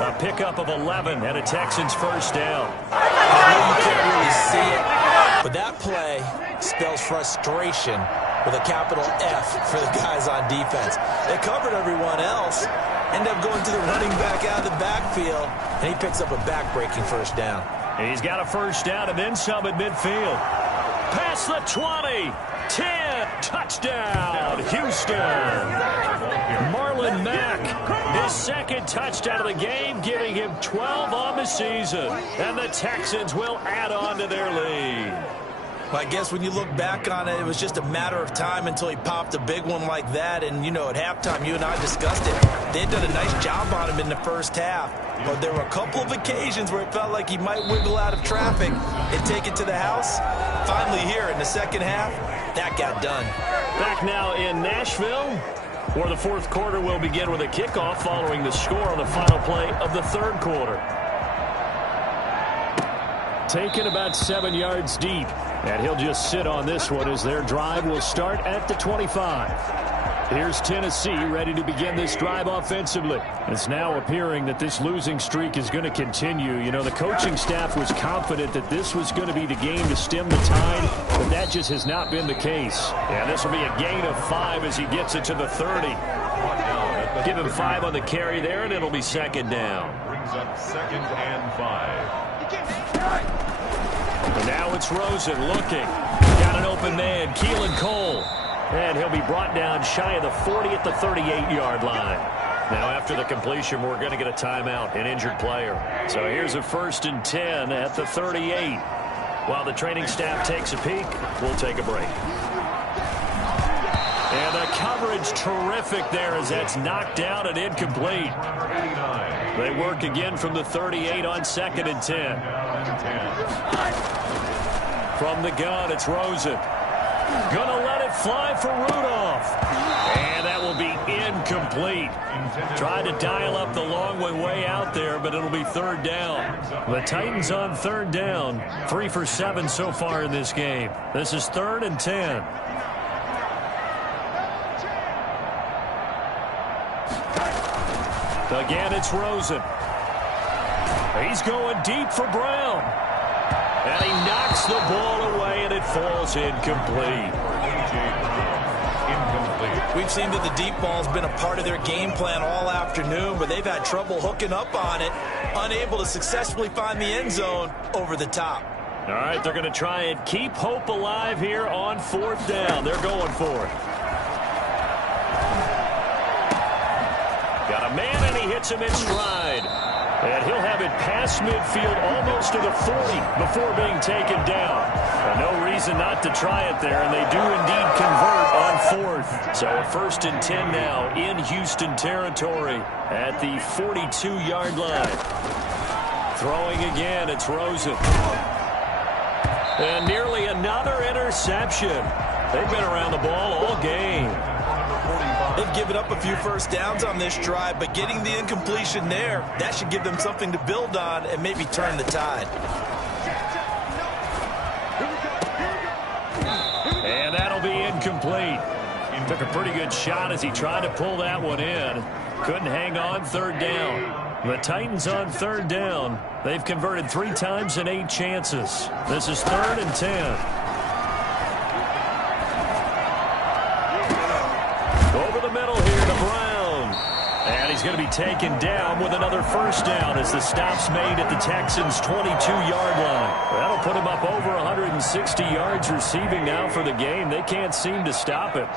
A pickup of 11 and a Texans 1st down. I know you can't really see it, but that play spells frustration with a capital F for the guys on defense. They covered everyone else, end up going to the running back out of the backfield, and he picks up a back-breaking 1st down. He's got a 1st down and then some at midfield. Past the 20, 10, touchdown, Houston. Marlon Mack, His second touchdown of the game, giving him 12 on the season. And the Texans will add on to their lead. Well, I guess when you look back on it, it was just a matter of time until he popped a big one like that. And, you know, at halftime, you and I discussed it. They had done a nice job on him in the first half. But there were a couple of occasions where it felt like he might wiggle out of traffic and take it to the house. Finally here in the second half, that got done. Back now in Nashville, where the fourth quarter will begin with a kickoff following the score on the final play of the third quarter. Taken about 7 yards deep. And he'll just sit on this one as their drive will start at the 25. Here's Tennessee ready to begin this drive offensively. It's now appearing that this losing streak is going to continue. You know, the coaching staff was confident that this was going to be the game to stem the tide, but that just has not been the case. And this will be a gain of 5 as he gets it to the 30. Give him 5 on the carry there, and it'll be second down. Brings up 2nd and 5. And now it's Rosen looking. Got an open man, Keelan Cole. And he'll be brought down shy of the 40 at the 38-yard line. Now after the completion, we're going to get a timeout, an injured player. So here's a 1st and 10 at the 38. While the training staff takes a peek, we'll take a break. And the coverage terrific there as that's knocked down and incomplete. They work again from the 38 on 2nd and 10. From the gun, it's Rosen. Gonna let it fly for Rudolph. And that will be incomplete. Tried to dial up the long way out there, but it'll be 3rd down. The Titans on 3rd down. 3 for 7 so far in this game. This is 3rd and 10. Again, it's Rosen. He's going deep for Brown. And he knocks the ball away, and it falls incomplete. We've seen that the deep ball's been a part of their game plan all afternoon, but they've had trouble hooking up on it, unable to successfully find the end zone over the top. All right, they're going to try and keep hope alive here on 4th down. They're going for it. Got a man, and he hits him in stride. And he'll have it past midfield almost to the 40 before being taken down. But no reason not to try it there, and they do indeed convert on 4th. So a 1st and 10 now in Houston territory at the 42-yard line. Throwing again, it's Rosen. And nearly another interception. They've been around the ball all game. They've given up a few first downs on this drive, but getting the incompletion there, that should give them something to build on and maybe turn the tide. And that'll be incomplete. He took a pretty good shot as he tried to pull that one in. Couldn't hang on 3rd down. The Titans on 3rd down. They've converted 3 times in 8 chances. This is 3rd and 10. Middle here to Brown. And he's going to be taken down with another 1st down as the stop's made at the Texans' 22-yard line. That'll put him up over 160 yards receiving now for the game. They can't seem to stop it.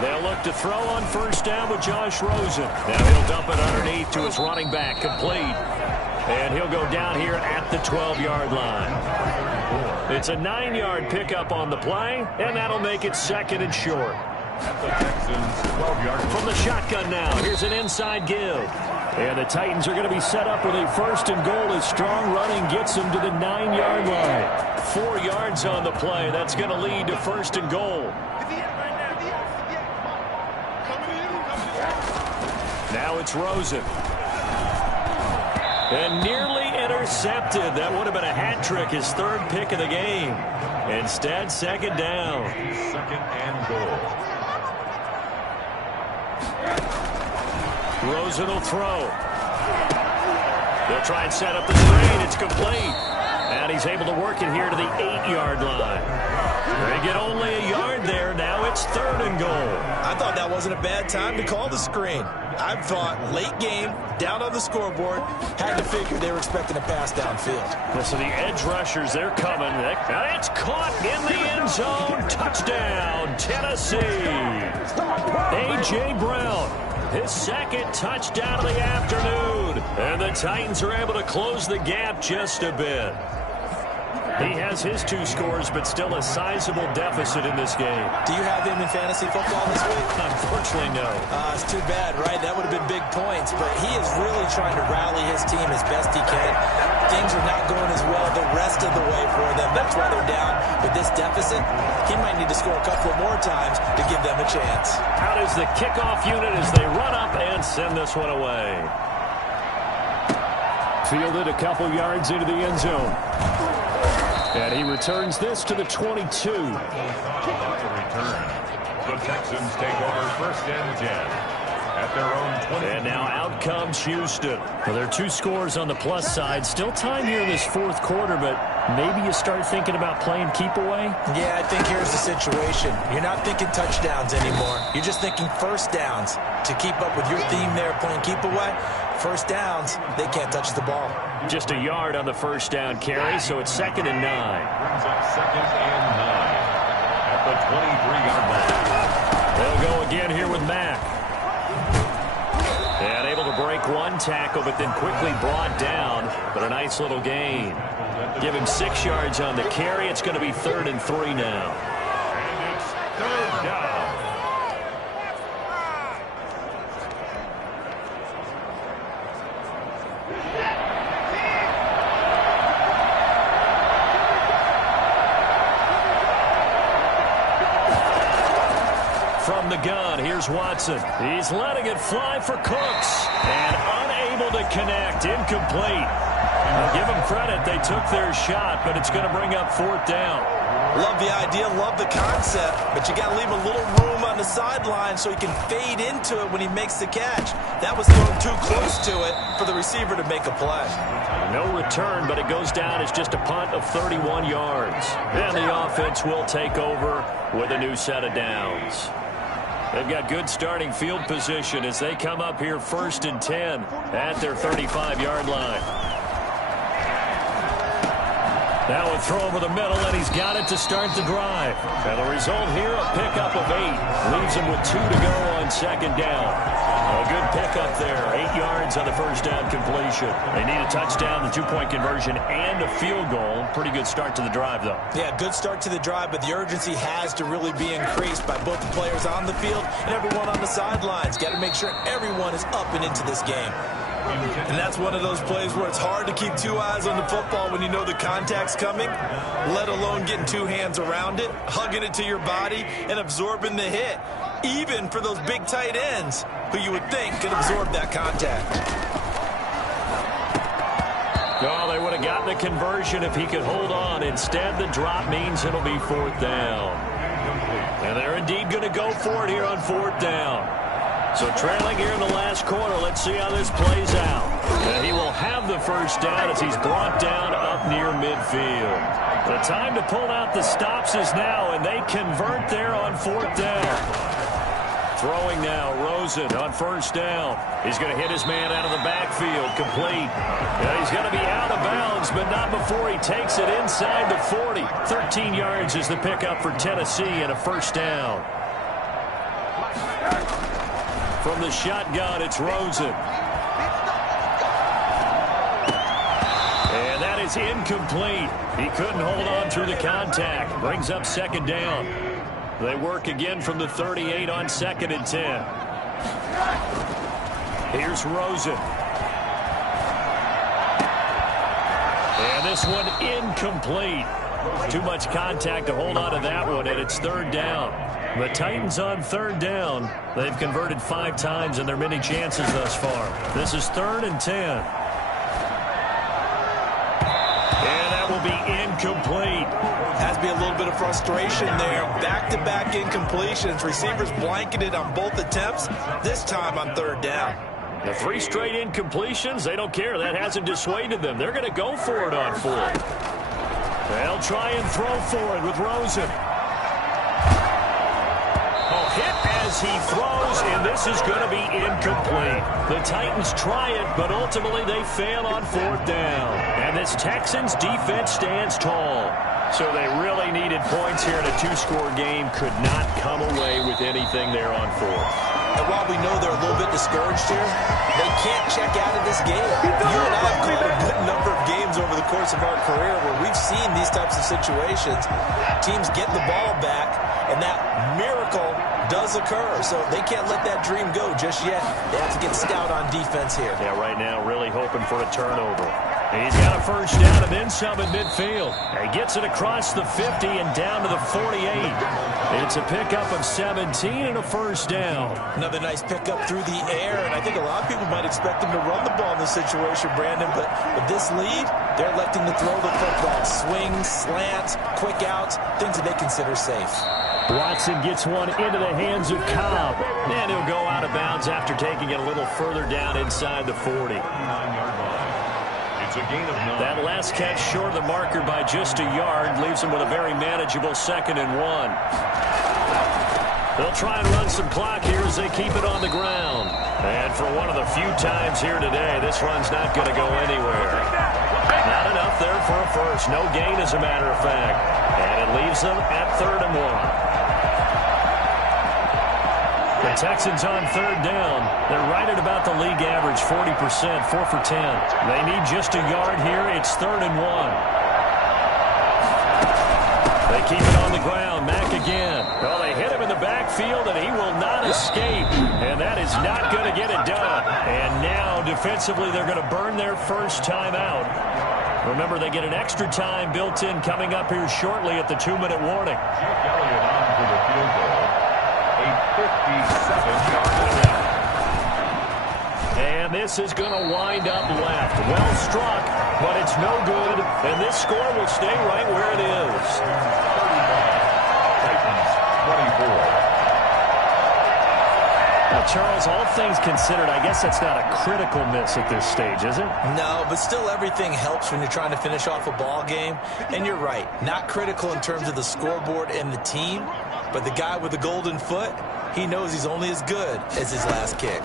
They'll look to throw on 1st down with Josh Rosen. Now he'll dump it underneath to his running back, complete. And he'll go down here at the 12-yard line. It's a 9-yard pickup on the play, and that'll make it 2nd and short. From the shotgun now, here's an inside give. And the Titans are going to be set up with a 1st and goal as strong running gets them to the 9-yard line. 4 yards on the play. That's going to lead to 1st and goal. Now it's Rosen. And nearly intercepted. That would have been a hat trick, his 3rd pick of the game. Instead, 2nd down. 2nd and goal. Rosen will throw. They'll try and set up the screen. It's complete. And he's able to work it here to the 8-yard line. They get only a yard there. Now it's 3rd and goal. I thought that wasn't a bad time to call the screen. I thought late game, down on the scoreboard, had to figure they were expecting a pass downfield. So the edge rushers, they're coming. It's caught in the end zone. Touchdown, Tennessee. A.J. A.J. Brown. His second touchdown of the afternoon. And the Titans are able to close the gap just a bit. He has his 2 scores, but still a sizable deficit in this game. Do you have him in fantasy football this week? Unfortunately, no. It's too bad, right? That would have been big points. But he is really trying to rally his team as best he can. Things are not going as well the rest of the way for them. That's why they're down with this deficit. He might need to score a couple more times to give them a chance. Out is the kickoff unit as they run up and send this one away. Fielded a couple yards into the end zone. And he returns this to the 22. Return. The Texans take over 1st and 10 at their own 20. And now out comes Houston. Well, there are 2 scores on the plus side. Still time here in this 4th quarter, but maybe you start thinking about playing keep away? Yeah, I think here's the situation. You're not thinking touchdowns anymore. You're just thinking first downs. To keep up with your theme there, playing keep away, first downs, they can't touch the ball. Just a yard on the first down carry, so it's 2nd and 9. Brings up 2nd and 9 at the 23-yard line. They'll go again here with Mack. And able to break 1 tackle, but then quickly brought down. But a nice little gain. Give him 6 yards on the carry. It's going to be 3rd and 3 now. And it's 3rd down. From the gun, here's Watson. He's letting it fly for Cooks. And unable to connect. Incomplete. I'll give them credit. They took their shot, but it's going to bring up 4th down. Love the idea, love the concept, but you got to leave a little room on the sideline so he can fade into it when he makes the catch. That was thrown too close to it for the receiver to make a play. No return, but it goes down as just a punt of 31 yards. And the offense will take over with a new set of downs. They've got good starting field position as they come up here 1st and 10 at their 35-yard line. Now a throw over the middle, and he's got it to start the drive. And the result here, a pickup of 8. Leaves him with 2 to go on 2nd down. A good pickup there. 8 yards on the first down completion. They need a touchdown, the 2-point conversion, and a field goal. Pretty good start to the drive, though. Yeah, good start to the drive, but the urgency has to really be increased by both the players on the field and everyone on the sidelines. Got to make sure everyone is up and into this game. And that's one of those plays where it's hard to keep 2 eyes on the football when you know the contact's coming, let alone getting 2 hands around it, hugging it to your body, and absorbing the hit, even for those big tight ends who you would think could absorb that contact. Oh, they would have gotten the conversion if he could hold on. Instead, the drop means it'll be 4th down. And they're indeed going to go for it here on 4th down. So trailing here in the last quarter, let's see how this plays out. And he will have the first down as he's brought down up near midfield. The time to pull out the stops is now, and they convert there on 4th down. Throwing now, Rosen on 1st down. He's going to hit his man out of the backfield, complete. Yeah, he's going to be out of bounds, but not before he takes it inside the 40. 13 yards is the pickup for Tennessee and a 1st down. From the shotgun, it's Rosen. And that is incomplete. He couldn't hold on through the contact. Brings up 2nd down. They work again from the 38 on 2nd and 10. Here's Rosen. And this one incomplete. Too much contact to hold on to that one, and it's 3rd down. The Titans on 3rd down. They've converted 5 times in their many chances thus far. This is 3rd and 10. And that will be incomplete. Has to be a little bit of frustration there. Back-to-back incompletions. Receivers blanketed on both attempts, this time on 3rd down. The 3 straight incompletions, they don't care. That hasn't dissuaded them. They're going to go for it on 4th. They'll try and throw for it with Rosen. Hit as he throws, and this is going to be incomplete. The Titans try it, but ultimately they fail on 4th down. And this Texans defense stands tall. So they really needed points here in a 2-score game. Could not come away with anything there on 4th. And while we know they're a little bit discouraged here, they can't check out of this game. You and I have called a good number of games over the course of our career where we've seen these types of situations. Teams get the ball back, and that miracle does occur. So they can't let that dream go just yet. They have to get stout on defense here. Yeah, right now really hoping for a turnover. He's got a first down and then some at midfield. He gets it across the 50 and down to the 48. It's a pickup of 17 and a first down. Another nice pickup through the air, and I think a lot of people might expect him to run the ball in this situation, Brandon, but with this lead, they're electing to throw the football. Swings, slants, quick outs, things that they consider safe. Watson gets one into the hands of Cobb, and he'll go out of bounds after taking it a little further down inside the 40. It's a gain of 9. That last catch short of the marker by just a yard leaves him with a very manageable 2nd and 1. They'll try and run some clock here as they keep it on the ground. And for one of the few times here today, this run's not going to go anywhere. Not enough there for a first. No gain, as a matter of fact. And it leaves them at 3rd and 1. The Texans on 3rd down. They're right at about the league average, 40%, 4 for 10. They need just a yard here. It's 3rd and 1. They keep it on the ground. Mack again. Well, they hit him in the backfield, and he will not escape. And that is not going to get it done. And now, defensively, they're going to burn their first time out. Remember, they get an extra time built in coming up here shortly at the 2-minute warning. Jake Elliott on for the field goal. A 57-yard attempt. And this is going to wind up left. Well struck, but it's no good. And this score will stay right where it is. 31. Titans 24. Now, Charles, all things considered, I guess that's not a critical miss at this stage, is it? No, but still everything helps when you're trying to finish off a ball game. And you're right, not critical in terms of the scoreboard and the team, but the guy with the golden foot, he knows he's only as good as his last kick.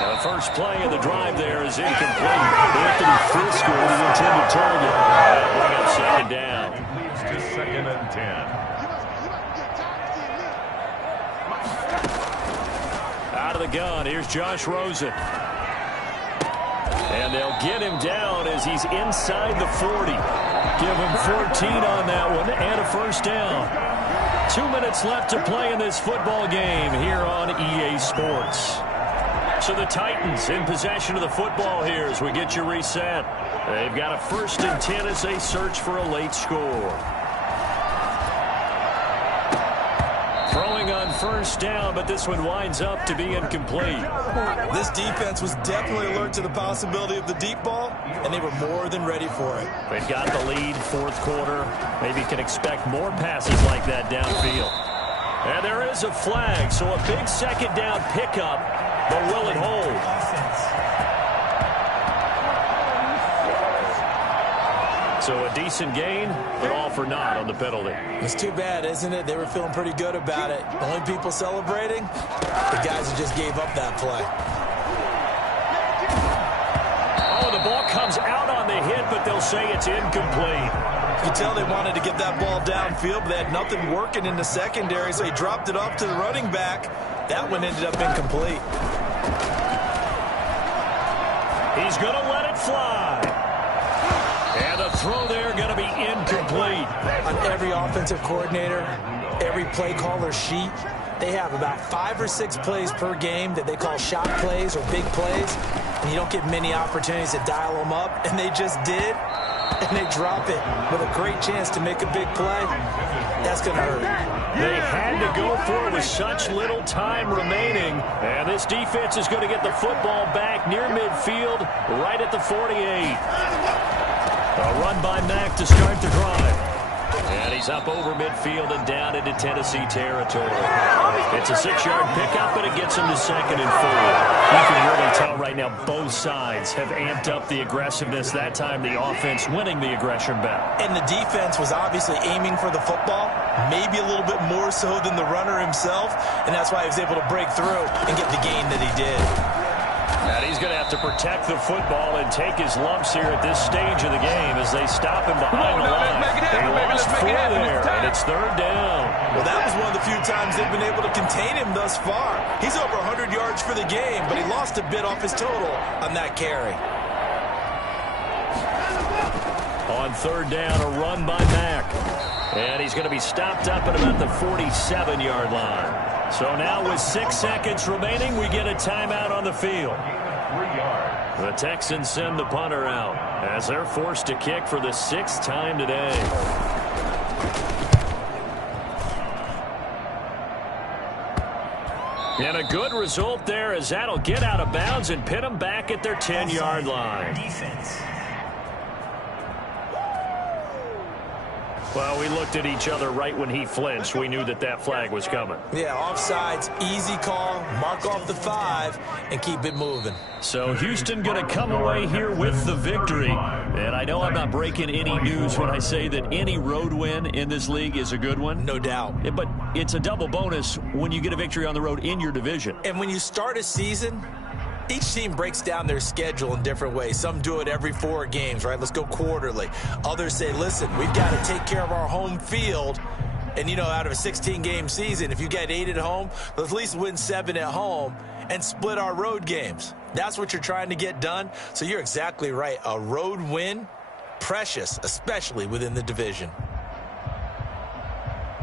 Now, the first play of the drive there is incomplete. Anthony Fisker, the intended target. That'll bring up 2nd down. It leads to 2nd and 10. Out of the gun, here's Josh Rosen. And they'll get him down as he's inside the 40. Give him 14 on that one and a first down. 2 minutes left to play in this football game here on EA Sports. So the Titans in possession of the football here as we get you reset. They've got a 1st and 10 as they search for a late score. Throwing on first down, but this one winds up to be incomplete. This defense was definitely alert to the possibility of the deep ball, and they were more than ready for it. They've got the lead, 4th quarter. Maybe can expect more passes like that downfield. And there is a flag, so a big 2nd down pickup, but will it hold? So a decent gain, but all for naught on the penalty. It's too bad, isn't it? They were feeling pretty good about it. The only people celebrating, the guys who just gave up that play. Oh, the ball comes out on the hit, but they'll say it's incomplete. You can tell they wanted to get that ball downfield, but they had nothing working in the secondary, so he dropped it off to the running back. That one ended up incomplete. He's going to let it fly. And the throw there going to be incomplete. On every offensive coordinator, every play caller sheet, they have about 5 or 6 plays per game that they call shot plays or big plays, and you don't get many opportunities to dial them up, and they just did, and they drop it with a great chance to make a big play. That's going to hurt. They had to go for it with such little time remaining, and this defense is going to get the football back near midfield, right at the 48. A run by Mack to start the drive. And he's up over midfield and down into Tennessee territory. It's a 6-yard pickup, but it gets him to 2nd and 4. You can really tell right now both sides have amped up the aggressiveness. That time the offense winning the aggression battle. And the defense was obviously aiming for the football, maybe a little bit more so than the runner himself, and that's why he was able to break through and get the gain that he did. And he's going to have to protect the football and take his lumps here at this stage of the game as they stop him behind the line. They lost 4 there, and it's 3rd down. Well, that was one of the few times they've been able to contain him thus far. He's over 100 yards for the game, but he lost a bit off his total on that carry. On third down, a run by Mack. And he's going to be stopped up at about the 47-yard line. So now with 6 seconds remaining, we get a timeout on the field. The Texans send the punter out as they're forced to kick for the 6th time today. And a good result there as that'll get out of bounds and pin them back at their 10-yard line. Defense. Well, we looked at each other right when he flinched. We knew that that flag was coming. Yeah, offsides, easy call, mark off the 5, and keep it moving. So Houston going to come away here with the victory. And I know I'm not breaking any news when I say that any road win in this league is a good one. No doubt. But it's a double bonus when you get a victory on the road in your division. And when you start a season, each team breaks down their schedule in different ways. Some do it every 4 games, right? Let's go quarterly. Others say, listen, we've got to take care of our home field. And, you know, out of a 16-game season, if you get 8 at home, let's at least win 7 at home and split our road games. That's what you're trying to get done. So you're exactly right. A road win, precious, especially within the division.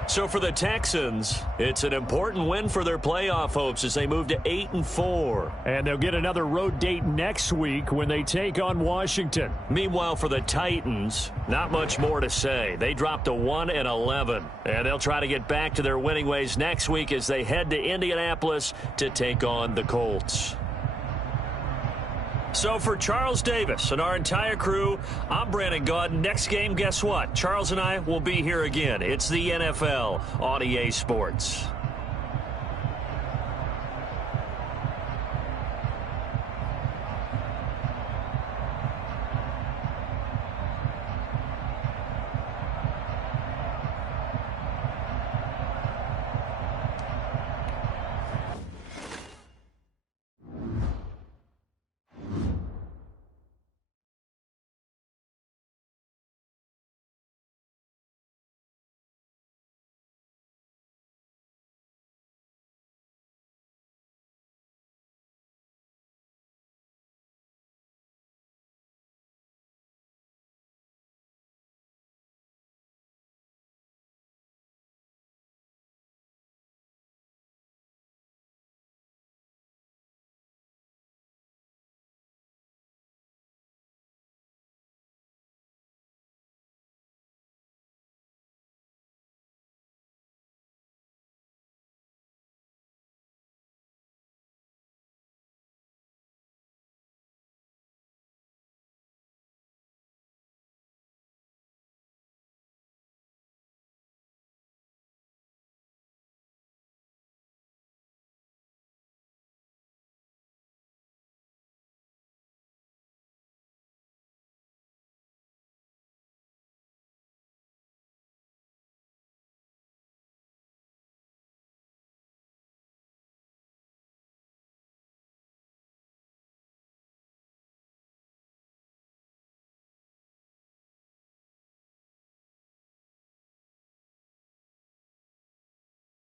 So for the Texans, it's an important win for their playoff hopes as they move to 8-4. And they'll get another road date next week when they take on Washington. Meanwhile, for the Titans, not much more to say. They dropped to 1-11, and they'll try to get back to their winning ways next week as they head to Indianapolis to take on the Colts. So for Charles Davis and our entire crew, I'm Brandon Gaudin. Next game, guess what? Charles and I will be here again. It's the NFL on EA Sports.